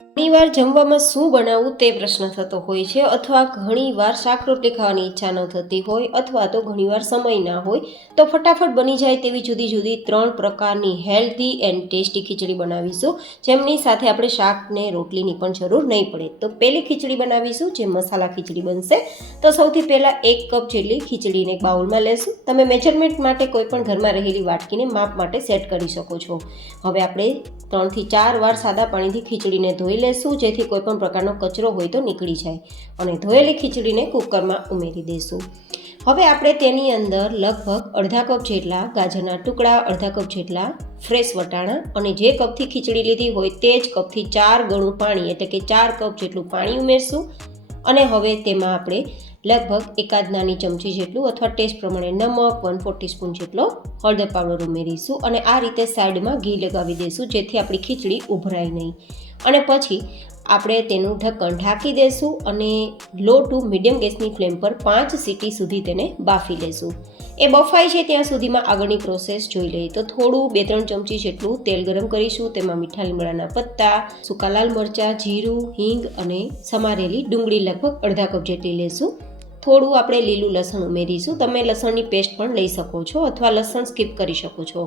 ઘણીવાર જમવામાં શું બનાવવું તે પ્રશ્ન થતો હોય છે, અથવા ઘણીવાર શાક રોટલી ખાવાની ઈચ્છા ન થતી હોય, અથવા તો ઘણીવાર સમય ના હોય, તો ફટાફટ બની જાય તેવી જુદી જુદી 3 પ્રકારની હેલ્ધી એન્ડ ટેસ્ટી ખીચડી બનાવીશું, જેમની સાથે આપણે શાક ને રોટલીની પણ જરૂર નહીં પડે. તો પહેલી ખીચડી બનાવીશું, જે મસાલા ખીચડી બનશે. તો સૌથી પહેલાં 1 કપ જેટલી ખીચડીને એક બાઉલમાં લેશું. તમે મેજરમેન્ટ માટે કોઈ પણ ઘરમાં રહેલી વાટકીને માપ માટે સેટ કરી શકો છો. હવે આપણે 3 થી 4 વાર સાદા પાણીથી ખીચડીને ધોઈ લેશું, જેથી કોઈ પણ પ્રકારનો કચરો હોય તો નીકળી જાય. અને ધોયેલી ખીચડીને કુકરમાં ઉમેરી દઈશું. હવે આપણે તેની અંદર લગભગ અડધા કપ જેટલા ગાજરના ટુકડા, અડધા કપ જેટલા ફ્રેશ વટાણા અને જે કપથી ખીચડી લીધી હોય તે જ કપથી 4 ગણું પાણી, એટલે કે 4 કપ જેટલું પાણી ઉમેરશું. અને હવે તેમાં આપણે લગભગ એકાદ નાની ચમચી જેટલું અથવા ટેસ્ટ પ્રમાણે નમક, 1/4 ટીસ્પૂન જેટલો હળદર પાવડર ઉમેરીશું. અને આ રીતે સાઈડમાં ઘી લગાવી દઈશું, જેથી આપણી ખીચડી ઉભરાય નહીં. અને પછી આપણે તેનું ઢક્કણ ઢાંકી દઈશું અને લો ટુ મીડિયમ ગેસની ફ્લેમ પર 5 સીટી સુધી તેને બાફી લઈશું. એ બફાય છે ત્યાં સુધીમાં આગળની પ્રોસેસ જોઈ લઈએ. તો થોડું 2-3 ચમચી જેટલું તેલ ગરમ કરીશું. તેમાં મીઠા લીમડાના પત્તા, સૂકા લાલ મરચાં, જીરું, હિંગ અને સમારેલી ડુંગળી લગભગ અડધા કપ જેટલી લેશું. થોડું આપણે લીલું લસણ ઉમેરીશું. તમે લસણની પેસ્ટ પણ લઈ શકો છો અથવા લસણ સ્કીપ કરી શકો છો.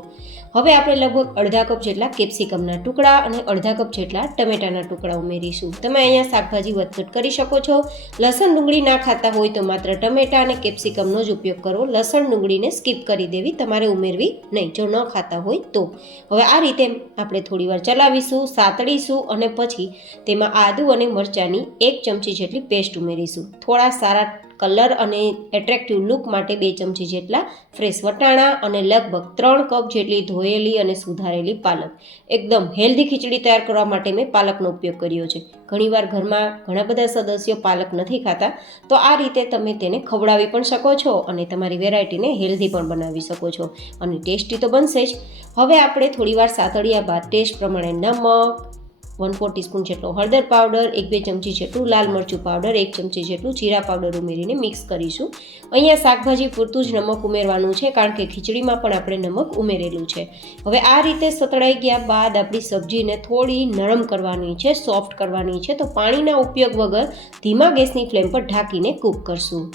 હવે આપણે લગભગ અડધા કપ જેટલા કેપ્સિકમના ટુકડા અને અડધા કપ જેટલા ટમેટાના ટુકડા ઉમેરીશું. તમે અહીંયા શાકભાજી વધઘટ કરી શકો છો. લસણ ડુંગળી ના ખાતા હોય તો માત્ર ટમેટા અને કેપ્સિકમનો જ ઉપયોગ કરો. લસણ ડુંગળીને સ્કીપ કરી દેવી, તમારે ઉમેરવી નહીં જો ન ખાતા હોય તો. હવે આ રીતે આપણે થોડીવાર ચલાવીશું, સાતળીશું અને પછી તેમાં આદુ અને મરચાંની 1 ચમચી જેટલી પેસ્ટ ઉમેરીશું. થોડા સારા કલર અને એટ્રેક્ટિવ લુક માટે 2 ચમચી જેટલા ફ્રેશ વટાણા અને લગભગ 3 કપ જેટલી ધોયેલી અને સુધારેલી પાલક. એકદમ હેલ્ધી ખીચડી તૈયાર કરવા માટે મેં પાલકનો ઉપયોગ કર્યો છે. ઘણીવાર ઘરમાં ઘણા બધા સદસ્યો પાલક નથી ખાતા, તો આ રીતે તમે તેને ખવડાવી પણ શકો છો અને તમારી વેરાયટીને હેલ્ધી પણ બનાવી શકો છો અને ટેસ્ટી તો બનશે જ. હવે આપણે થોડીવાર સાતળ્યા બાદ ટેસ્ટ પ્રમાણે નમક, 1/4 ટીસ્પૂન જેટલો હળદર પાવડર, 1-2 ચમચી જેટલું લાલ મરચું પાવડર, 1 ચમચી જેટલું જીરા પાવડર ઉમેરીને મિક્સ કરીશું. અહીંયા શાકભાજી પૂરતું જ નમક ઉમેરવાનું છે, કારણ કે ખીચડીમાં પણ આપણે નમક ઉમેરેલું છે. હવે આ રીતે સતળાઈ ગયા બાદ આપણી સબ્જીને થોડી નરમ કરવાની છે, સોફ્ટ કરવાની છે. તો પાણીના ઉપયોગ વગર ધીમા ગેસની ફ્લેમ પર ઢાંકીને કૂક કરશું.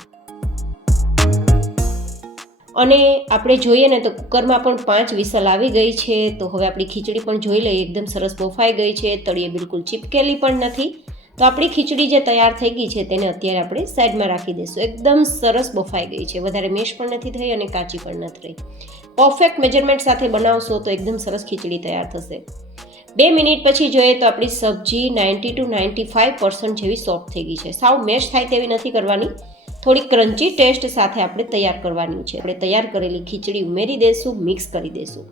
અને આપણે જોઈએ ને તો કુકરમાં પણ 5 વિસલ આવી ગઈ છે. તો હવે આપણી ખીચડી પણ જોઈ લઈએ, એકદમ સરસ બફાઈ ગઈ છે, તળિયે બિલકુલ ચીપકેલી પણ નથી. તો આપણી ખીચડી જે તૈયાર થઈ ગઈ છે તેને અત્યારે આપણે સાઈડમાં રાખી દઈશું. એકદમ સરસ બફાઈ ગઈ છે, વધારે મેશ પણ નથી થઈ અને કાચી પણ નથી રહી. પરફેક્ટ મેજરમેન્ટ સાથે બનાવશો તો એકદમ સરસ ખીચડી તૈયાર થશે. 2 મિનિટ પછી જોઈએ તો આપણી સબ્જી 90 to 95% જેવી સોફ્ટ થઈ ગઈ છે. સાવ મેશ થાય તેવી નથી કરવાની, થોડી ક્રન્ચી ટેસ્ટ સાથે આપણે તૈયાર કરવાની છે. આપણે તૈયાર કરેલી ખીચડી ઉમેરી દઈશું, મિક્સ કરી દઈશું.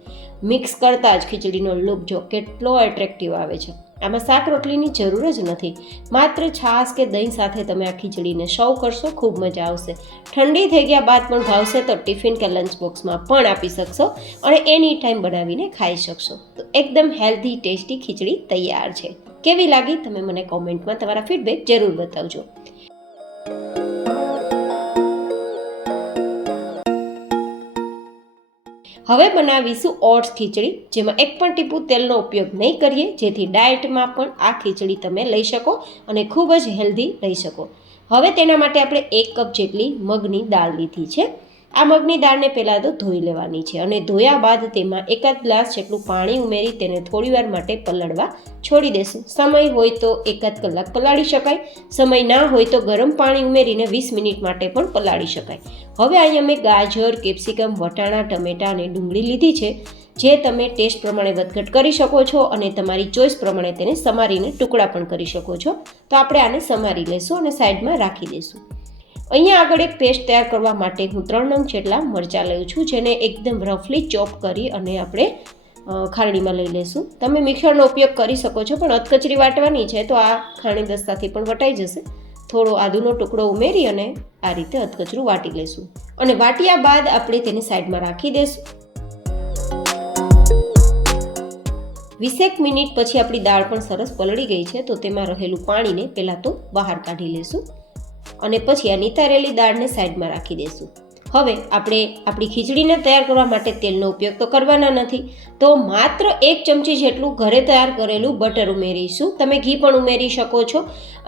મિક્સ કરતાં જ ખીચડીનો લુક જો કેટલો એટ્રેક્ટિવ આવે છે. આમાં શાક રોટલીની જરૂર જ નથી. માત્ર છાશ કે દહીં સાથે તમે આ ખીચડીને સર્વ કરશો, ખૂબ મજા આવશે. ઠંડી થઈ ગયા બાદ પણ ભાવશે તો ટિફિન કે લંચ બોક્સમાં પણ આપી શકશો અને એની ટાઈમ બનાવીને ખાઈ શકશો. તો એકદમ હેલ્ધી ટેસ્ટી ખીચડી તૈયાર છે. કેવી લાગી તમે મને કોમેન્ટમાં તમારા ફીડબેક જરૂર બતાવજો. હવે બનાવીશું ઓટ્સ ખીચડી, જેમાં 1 પણ ટીપું તેલનો ઉપયોગ નહીં કરીએ, જેથી ડાયટમાં પણ આ ખીચડી તમે લઈ શકો અને ખૂબ જ હેલ્ધી લઈ શકો. હવે તેના માટે આપણે 1 કપ જેટલી મગની દાળ લીધી છે. આ મગની દાળને પહેલાં તો ધોઈ લેવાની છે અને ધોયા બાદ તેમાં 1 ગ્લાસ જેટલું પાણી ઉમેરી તેને થોડીવાર માટે પલળવા છોડી દેશું. સમય હોય તો 1 કલાક પલાળી શકાય, સમય ના હોય તો ગરમ પાણી ઉમેરીને 20 મિનિટ માટે પણ પલાળી શકાય. હવે અહીંયા મેં ગાજર, કેપ્સિકમ, વટાણા, ટમેટા અને ડુંગળી લીધી છે, જે તમે ટેસ્ટ પ્રમાણે વધઘટ કરી શકો છો અને તમારી ચોઈસ પ્રમાણે તેને સમારીને ટુકડા પણ કરી શકો છો. તો આપણે આને સમારી લઈશું અને સાઈડમાં રાખી દઈશું. અહીંયા આગળ એક પેસ્ટ તૈયાર કરવા માટે હું 3 નંગ જેટલા મરચાં લઉં છું, જેને એકદમ રફલી ચોપ કરી અને આપણે ખારણીમાં લઈ લઈશું. તમે મિક્સરનો ઉપયોગ કરી શકો છો, પણ અધકચરી વાટવાની છે તો આ ખાણી દસ્તાથી પણ વટાઈ જશે. થોડો આદુનો ટુકડો ઉમેરી અને આ રીતે અધકચરું વાટી લઈશું અને વાટ્યા બાદ આપણે તેને સાઈડમાં રાખી દઈશું. 20 મિનિટ પછી આપણી દાળ પણ સરસ પલળી ગઈ છે. તો તેમાં રહેલું પાણીને પહેલાં તો બહાર કાઢી લઈશું અને પછી આ નિતારેલી દાળને સાઈડમાં રાખી દઈશું. હવે આપણે આપણી ખીચડીને તૈયાર કરવા માટે તેલનો ઉપયોગ તો કરવાના નથી, તો માત્ર 1 ચમચી જેટલું ઘરે તૈયાર કરેલું બટર ઉમેરીશું. તમે ઘી પણ ઉમેરી શકો છો.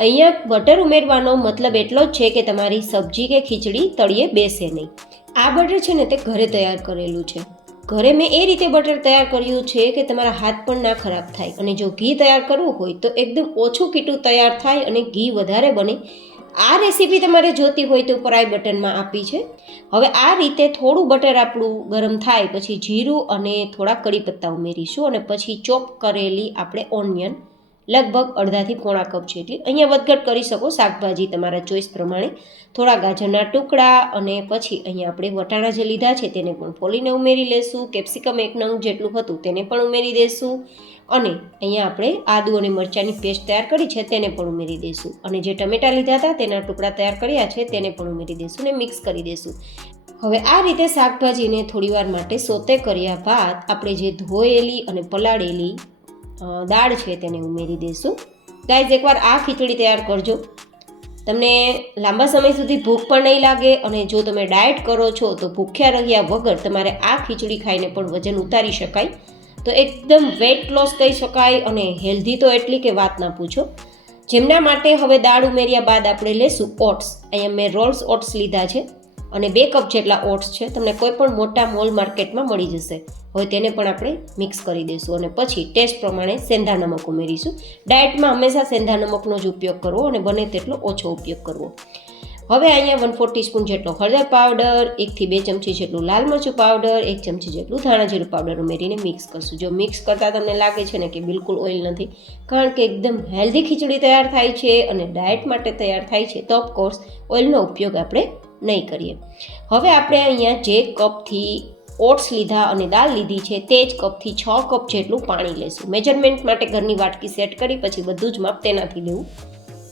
અહીંયા બટર ઉમેરવાનો મતલબ એટલો જ છે કે તમારી સબ્જી કે ખીચડી તળિયે બેસે નહીં. આ બટર છે ને તે ઘરે તૈયાર કરેલું છે. ઘરે મેં એ રીતે બટર તૈયાર કર્યું છે કે તમારા હાથ પણ ના ખરાબ થાય. અને જો ઘી તૈયાર કરવું હોય તો એકદમ ઓછું કીટું તૈયાર થાય અને ઘી વધારે બને. આ રેસીપી તમારે જોતી હોય તો ઉપર આઈ બટનમાં આપી છે. હવે આ રીતે થોડું બટર આપણું ગરમ થાય પછી જીરું અને થોડા કડી પત્તા ઉમેરીશું અને પછી ચોપ કરેલી આપણે ઓનિયન લગભગ અડધાથી પોણા કપ જેટલી, અહીંયા વધઘટ કરી શકો શાકભાજી તમારા ચોઈસ પ્રમાણે, થોડા ગાજરના ટુકડા અને પછી અહીંયા આપણે વટાણા જે લીધા છે તેને પણ ફોલીને ઉમેરી લેશું. કેપ્સિકમ 1 નંગ જેટલું હતું તેને પણ ઉમેરી દઈશું અને અહીંયા આપણે આદુ અને મરચાંની પેસ્ટ તૈયાર કરી છે તેને પણ ઉમેરી દઈશું અને જે ટમેટાં લીધા હતા તેના ટુકડા તૈયાર કર્યા છે તેને પણ ઉમેરી દઈશું અને મિક્સ કરી દઈશું. હવે આ રીતે શાકભાજીને થોડીવાર માટે સોતે કર્યા બાદ આપણે જે ધોયેલી અને પલાળેલી દાળ છે તેને ઉમેરી દઈશું. ગાઈઝ, એકવાર આ ખીચડી તૈયાર કરજો, તમને લાંબા સમય સુધી ભૂખ પણ નહીં લાગે અને જો તમે ડાયટ કરો છો તો ભૂખ્યા રહ્યા વગર તમારે આ ખીચડી ખાઈને પણ વજન ઉતારી શકાય. તો એકદમ વેટ લોસ કહી શકાય અને હેલ્ધી તો એટલી કે વાત ના પૂછો. જેમના માટે હવે દાળ ઉમેર્યા બાદ આપણે લેશું ઓટ્સ. અહીંયા મેં રોલ્સ ઓટ્સ લીધા છે અને 2 કપ જેટલા ઓટ્સ છે. તમને કોઈ પણ મોટા મોલ માર્કેટમાં મળી જશે. હવે તેને પણ આપણે મિક્સ કરી દઈશું અને પછી ટેસ્ટ પ્રમાણે સેંધા નમક ઉમેરીશું. ડાયટમાં હંમેશા સેંધા નમકનો જ ઉપયોગ કરવો અને બને તેટલો ઓછો ઉપયોગ કરવો. હવે અહીંયા 1/4 ટીસ્પૂન જેટલો હળદર પાવડર, 1 થી 2 ચમચી જેટલું લાલ મરચું પાવડર, 1 ચમચી જેટલું ધાણા જીરું પાવડર ઉમેરીને મિક્સ કરશું. જો મિક્સ કરતાં તમને લાગે છે ને કે બિલકુલ ઓઇલ નથી, કારણ કે એકદમ હેલ્ધી ખીચડી તૈયાર થાય છે અને ડાયટ માટે તૈયાર થાય છે, તો ઓફકોર્સ ઓઇલનો ઉપયોગ આપણે નહીં કરીએ. હવે આપણે અહીંયા જે કપથી ઓટ્સ લીધા અને દાળ લીધી છે તે જ કપથી 6 કપ જેટલું પાણી લેશું. મેજરમેન્ટ માટે ઘરની વાટકી સેટ કરી પછી બધું જ માપ તેનાથી લેવું.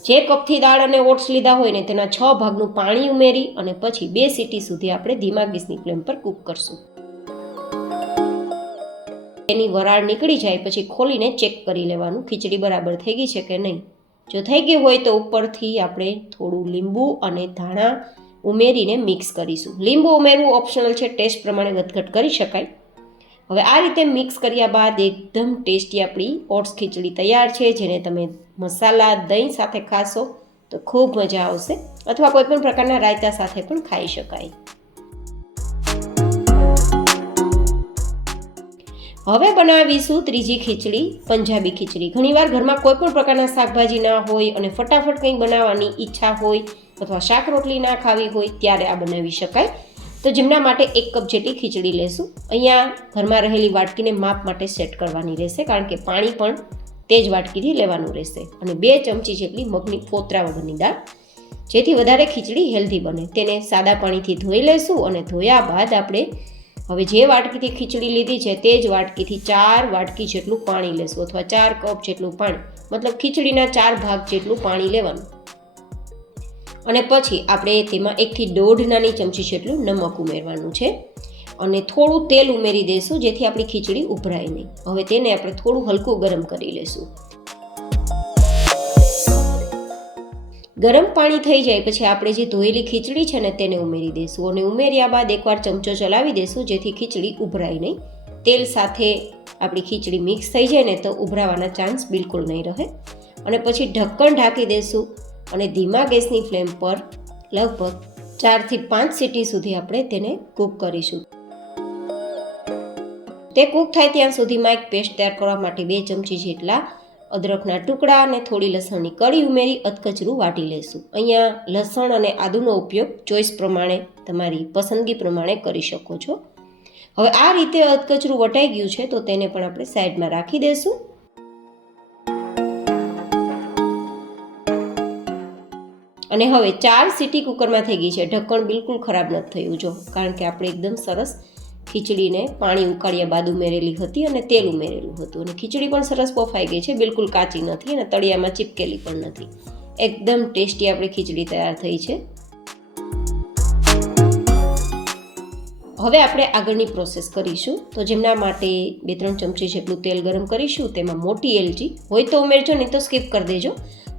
જે કપથી દાળ અને ઓટ્સ લીધા હોય ને તેના 6 ભાગનું પાણી ઉમેરી અને પછી 2 સીટી સુધી આપણે ધીમા ગેસની ફ્લેમ પર કૂક કરશું. એની વરાળ નીકળી જાય પછી ખોલીને ચેક કરી લેવાનું ખીચડી બરાબર થઈ ગઈ છે કે નહીં. જો થઈ ગઈ હોય તો ઉપરથી આપણે થોડું લીંબુ અને ધાણા ઉમેરીને મિક્સ કરીશું. લીંબુ ઉમેરવું ઓપ્શનલ છે, ટેસ્ટ પ્રમાણે વધઘટ કરી શકાય. હવે આ રીતે મિક્સ કર્યા બાદ એકદમ ટેસ્ટી આપણી ઓટ્સ ખીચડી તૈયાર છે, જેને તમે મસાલા દહીં સાથે ખાશો તો ખૂબ મજા આવશે અથવા કોઈ પણ પ્રકારના રાયતા સાથે પણ ખાઈ શકાય. હવે બનાવીશું ત્રીજી ખીચડી, પંજાબી ખીચડી. ઘણીવાર ઘરમાં કોઈ પણ પ્રકારના શાકભાજી ના હોય અને ફટાફટ કંઈ બનાવવાની ઈચ્છા હોય અથવા શાક રોટલી ના ખાવી હોય ત્યારે આ બનાવી શકાય. તો જેમના માટે 1 કપ જેટલી ખીચડી લેશું. અહીંયા ઘરમાં રહેલી વાટકીને માપ માટે સેટ કરવાની રહેશે, કારણ કે પાણી પણ તે જ વાટકીથી લેવાનું રહેશે અને 2 ચમચી જેટલી મગની ફોતરા વગરની દાળ, જેથી વધારે ખીચડી હેલ્ધી બને. તેને સાદા પાણીથી ધોઈ લઈશું અને ધોયા બાદ આપણે હવે જે વાટકીથી ખીચડી લીધી છે તે જ વાટકીથી 4 વાટકી જેટલું પાણી લેશું અથવા 4 કપ જેટલું પાણી, મતલબ ખીચડીના 4 ભાગ જેટલું પાણી લેવાનું અને પછી આપણે તેમાં 1 થી 1.5 નાની ચમચી જેટલું નમક ઉમેરવાનું છે અને થોડું તેલ ઉમેરી દઈશું જેથી આપણી ખીચડી ઉભરાય નહીં. હવે તેને આપણે થોડું હલકું ગરમ કરી લઈશું. ગરમ પાણી થઈ જાય પછી આપણે જે ધોયેલી ખીચડી છે ને તેને ઉમેરી દઈશું અને ઉમેર્યા બાદ એકવાર ચમચો ચલાવી દઈશું જેથી ખીચડી ઉભરાય નહીં. તેલ સાથે આપણી ખીચડી મિક્સ થઈ જાય ને તો ઉભરાવાના ચાન્સ બિલકુલ નહીં રહે અને પછી ઢક્કણ ઢાંકી દઈશું અને ધીમા ગેસની ફ્લેમ પર લગભગ 4 થી 5 સીટી સુધી આપણે તેને કૂક કરીશું. તે કૂક થાય ત્યાં સુધીમાં એક પેસ્ટ તૈયાર કરવા માટે 2 ચમચી જેટલા અદરકના ટુકડા અને થોડી લસણની કળી ઉમેરી અધકચરું વાટી લઈશું. અહીંયા લસણ અને આદુનો ઉપયોગ ચોઈસ પ્રમાણે તમારી પસંદગી પ્રમાણે કરી શકો છો. હવે આ રીતે અધકચરું વટાઈ ગયું છે તો તેને પણ આપણે સાઈડમાં રાખી દઈશું. અને હવે 4 સીટી કુકરમાં થઈ ગઈ છે. ઢક્કણ બિલકુલ ખરાબ નથી થયું જો, કારણ કે આપણે એકદમ સરસ ખીચડીને પાણી ઉકાળ્યા બાદ ઉમેરેલી હતી અને તેલ ઉમેરેલું હતું અને ખીચડી પણ સરસ બફાઈ ગઈ છે, બિલકુલ કાચી નથી અને તળિયામાં ચીપકેલી પણ નથી. એકદમ ટેસ્ટી આપણી ખીચડી તૈયાર થઈ છે. હવે આપણે આગળની પ્રોસેસ કરીશું. તો જેમના માટે 2-3 ચમચી જેટલું તેલ ગરમ કરીશું. તેમાં મોટી એલચી હોય તો ઉમેરજો, નહીં તો સ્કીપ કરી દેજો.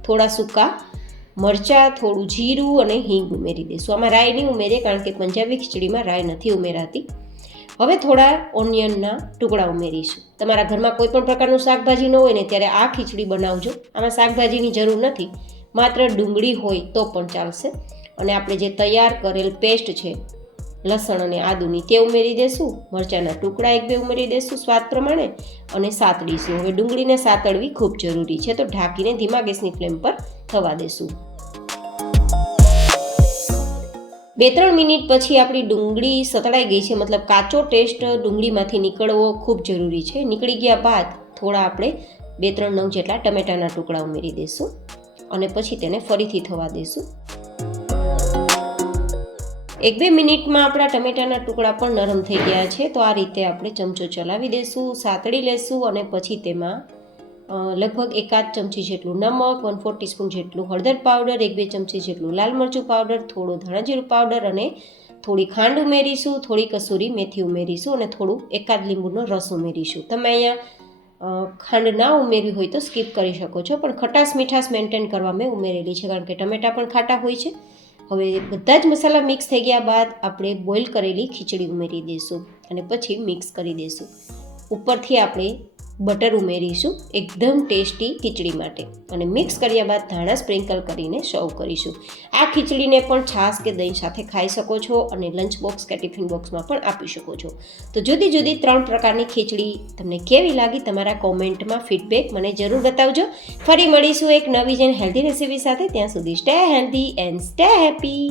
થોડા સૂકા મરચાં, થોડું જીરું અને હિંગ ઉમેરી દઈશું. આમાં રાઈ નહીં ઉમેરીએ કારણ કે પંજાબી ખીચડીમાં રાઈ નથી ઉમેરાતી. હવે થોડા ઓનિયનના ટુકડા ઉમેરીશું. તમારા ઘરમાં કોઈ પણ પ્રકારનું શાકભાજી ન હોય ને ત્યારે આ ખીચડી બનાવજો. આમાં શાકભાજીની જરૂર નથી, માત્ર ડુંગળી હોય તો પણ ચાલશે. અને આપણે જે તૈયાર કરેલ પેસ્ટ છે લસણ અને આદુની તે ઉમેરી દેશું. મરચાંના ટુકડા 1-2 ઉમેરી દેશું સ્વાદ પ્રમાણે અને સાતડીશું. હવે ડુંગળીને સાતળવી ખૂબ જરૂરી છે, તો ઢાંકીને ધીમા ગેસની ફ્લેમ પર થવા દેશું. 2-3 મિનિટ પછી આપણી ડુંગળી સતળાઈ ગઈ છે, મતલબ કાચો ટેસ્ટ ડુંગળીમાંથી નીકળવો ખૂબ જરૂરી છે. નીકળી ગયા બાદ થોડા આપણે 2-3 નંગ જેટલા ટમેટાના ટુકડા ઉમેરી દઈશું અને પછી તેને ફરીથી થવા દઈશું. 1-2 મિનિટમાં આપણા ટમેટાના ટુકડા પણ નરમ થઈ ગયા છે, તો આ રીતે આપણે ચમચો ચલાવી દઈશું, સાતળી લેશું અને પછી તેમાં લગભગ 1/2 ચમચી જેટલું નમક, 1/4 ટીસ્પૂન જેટલું હળદર પાવડર, 1-2 ચમચી જેટલું લાલ મરચું પાવડર, થોડો ધાણાજીરું પાવડર અને થોડી ખાંડ ઉમેરીશું, થોડી કસૂરી મેથી ઉમેરીશું અને થોડું 1/2 લીંબુનો રસ ઉમેરીશું. તમે અહીંયા ખાંડ ના ઉમેરવી હોય તો સ્કીપ કરી શકો છો, પણ ખટાશ મીઠાશ મેન્ટેન કરવા મેં ઉમેરેલી છે કારણ કે ટમેટા પણ ખાટા હોય છે. હવે બધા જ મસાલા મિક્સ થઈ ગયા બાદ આપણે બોઇલ કરેલી ખીચડી ઉમેરી દઈશું અને પછી મિક્સ કરી દઈશું. ઉપરથી આપણે બટર ઉમેરીશું એકદમ ટેસ્ટી ખીચડી માટે અને મિક્સ કર્યા બાદ ધાણા સ્પ્રિંકલ કરીને સર્વ કરીશું. આ ખીચડીને પણ છાશ કે દહીં સાથે ખાઈ શકો છો અને લંચ બોક્સ કે ટિફિન બોક્સમાં પણ આપી શકો છો. તો જુદી જુદી 3 પ્રકારની ખીચડી તમને કેવી લાગી તમારા કોમેન્ટમાં ફીડબેક મને જરૂર બતાવજો. ફરી મળીશું એક નવી જ હેલ્ધી રેસીપી સાથે. ત્યાં સુધી stay healthy and stay happy.